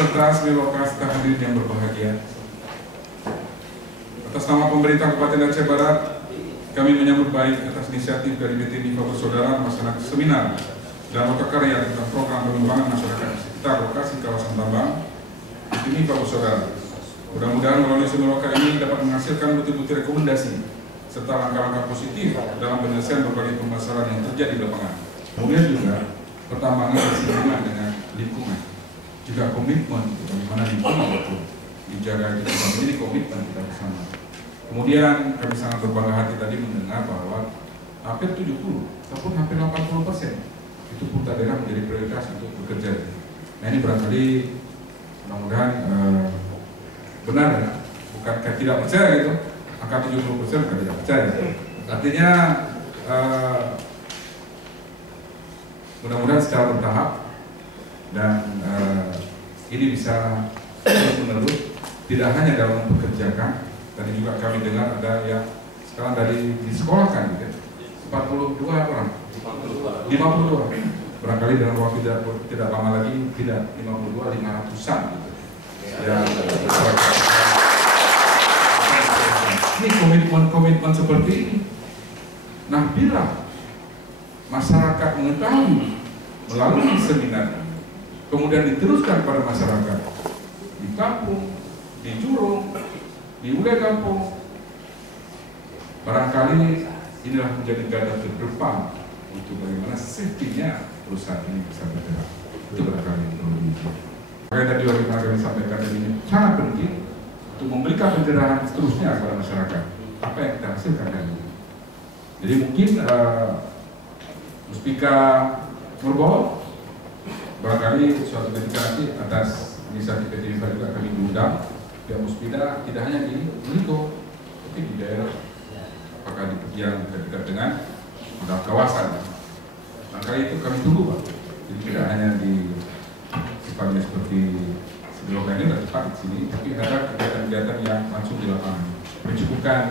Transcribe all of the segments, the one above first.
peserta SMI Lokas hadirin yang berbahagia. Atas nama pemerintah Kabupaten Aceh Barat, kami menyambut baik atas inisiatif dari PT MIFA Persaudaraan melaksanakan seminar dan lokakarya tentang program pengembangan masyarakat di sekitar lokasi kawasan tambang PT MIFA Persaudaraan. Mudah-mudahan melalui seminar loka ini dapat menghasilkan bukti-bukti rekomendasi serta langkah-langkah positif dalam penyelesaian berbagai permasalahan yang terjadi di lapangan. Kemudian juga pertambangan bersinggungan dengan lingkungan, juga komitmen bagaimana lingkungan itu dijaga, kita menjadi komitmen kita bersama. Kemudian kami sangat berbangga hati tadi mendengar bahwa hampir 70 ataupun hampir 80% itu putra daerah menjadi prioritas untuk bekerja. Nah ini barangkali mudah-mudahan benar ya, bukan tidak percaya gitu, angka 70% bukan tidak percaya. Artinya mudah-mudahan secara bertahap dan ini bisa terus-menerus, tidak hanya dalam mempekerjakan. Tadi juga kami dengar ada yang sekarang dari disekolahkan gitu, 42 orang, 52. Barangkali dalam waktu tidak lama lagi tidak 52, 500-an gitu. Ya, ini komitmen seperti ini. Nah, bila masyarakat mengetahui melalui seminar, kemudian diteruskan pada masyarakat di kampung, di Jurung, di wilayah kampung, barangkali inilah menjadi garda terdepan untuk bagaimana safety-nya perusahaan ini bisa bergerak. Itu barangkali makanya tadi waktu kami sampaikan ini sangat penting untuk memberikan pencerahan seterusnya kepada masyarakat apa yang kita hasilkan hari ini. Jadi mungkin Muspika Murbo barangkali suatu ketika nanti atas inisiatif PT MIFA juga kami diundang. Ya, Muspida tidak hanya di Meliko, tapi di daerah, apakah yang dekat dengan kawasan. Maka itu kami tunggu Pak. Jadi tidak hanya di sifatnya seperti sebelumnya ini tidak tepat di sini, tapi ada kegiatan-kegiatan yang langsung di lapangan. Mencukupkan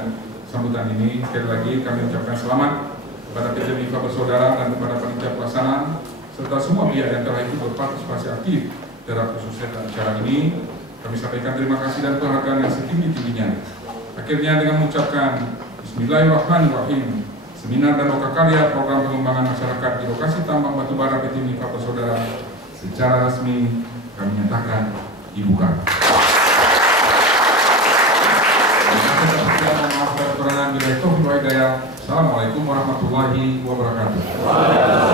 sambutan ini, sekali lagi kami ucapkan selamat kepada PT MIFA Persaudaraan dan kepada panitia pelaksana serta semua pihak yang telah ikut berpartisipasi aktif dalam kesuksesan acara ini. Kami sampaikan terima kasih dan penghargaan yang setinggi-tingginya. Akhirnya dengan mengucapkan Bismillahirrahmanirrahim, seminar dan lokakarya program pengembangan masyarakat di lokasi tambang batubara PT MIFA Persaudaraan secara resmi kami nyatakan dibuka. Assalamualaikum warahmatullahi wabarakatuh.